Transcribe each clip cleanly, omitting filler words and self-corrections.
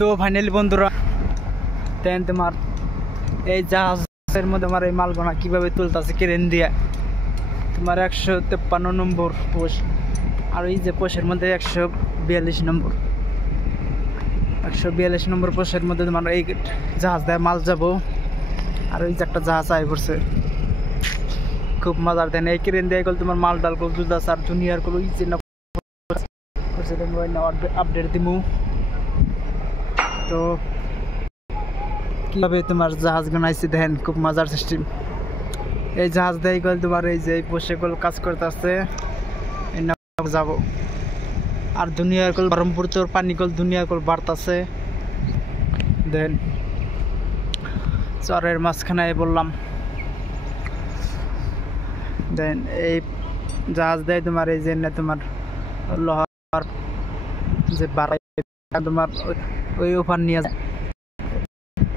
তো ফাইনালি বন্ধুরা দেন তোমার এই জাহাজের মধ্যে আমার এই মালগুনা কীভাবে তুলতেছে ক্রেন দিয়ে। তোমার 153 নম্বর পোষ, আর এই যে পোষের মধ্যে 142 নম্বর 142 নম্বর পোষের মধ্যে তোমার এই জাহাজ দিয়ে মাল যাব। আর ওই যে একটা জাহাজ আয় পড়ছে, খুব মজার। দেন এই ক্রেন দিয়ে গেল তোমার মাল ডাল করে তুলতেছে। আর দুনিয়ার কোনো এই যে আপডেট দিমু। তো কীভাবে তোমার জাহাজ বানাইছে দেখেন, খুব মজার সিস্টেম। এই জাহাজ দিয়ে গেল তোমার এই যে বসে গেল কাজ করতে আসছে যাব। আর দুনিয়ার কল ব্রহ্মপুর তোর পানি কল দুনিয়ার কল বাড়তাছে। দেন চরের মাঝখানে বললাম। দেন এই জাহাজ দেয় তোমার এই যে তোমার লোহার যে বাড়াই তোমার ওই ওপার নিয়ে যায়,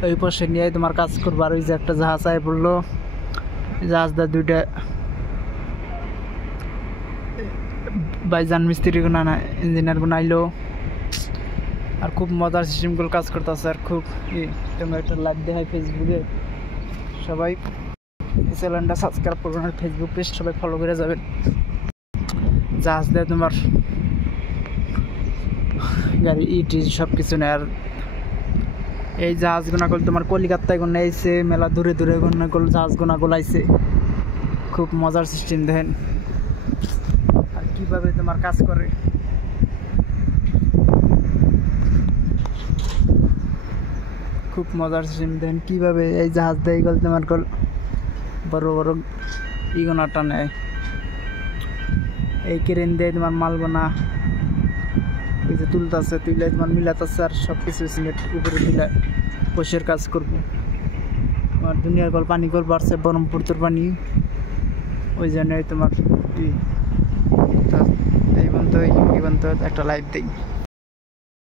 ওই পাশে নিয়ে তোমার কাজ করবো। আর ওই যে একটা জাহাজ আয় পড়লো, জাহাজ দেয় দুইটা বাইজান মিস্ত্রি গুনা না ইঞ্জিনিয়ার গুনা আইলো। আর খুব মজার সিস্টেমগুলো কাজ করতেছে। আর খুব তোমার একটা লাইভ দেখায় ফেসবুকে, সবাই চ্যানেলটা সাবস্ক্রাইব করবেন আর ফেসবুক পেজ সবাই ফলো করে যাবেন। জাহাজ দেয় তোমার গাড়ি ইটি সব কিছু নেই। আর এই জাহাজ গোনা করলে তোমার কলিকাতায় গোনা আইছে, মেলা দূরে দূরে গোনা করলে জাহাজ গোনা গোলাইছে। খুব মজার সিস্টেম দেখেন আর কিভাবে তোমার কাজ করে। খুব মজার সিস্টেম দেখেন কিভাবে এই জাহাজ দিয়ে গেল তোমার গল বড় বড় ইগোনাটা নেয়। এই ক্রেন দিয়ে তোমার মাল গোনা এই যে তুলতেছে, তুলে তোমার মিলাতেছে। আর সব কিছু সিমেন্ট উপরে দিলে পোষের কাজ করবো। তোমার দুনিয়ার গল পানি গল বাড়ছে, ব্রহ্মপুর তোর পানি ওই জন্যই তোমার এই বন্ধু একটা লাইভ দিই।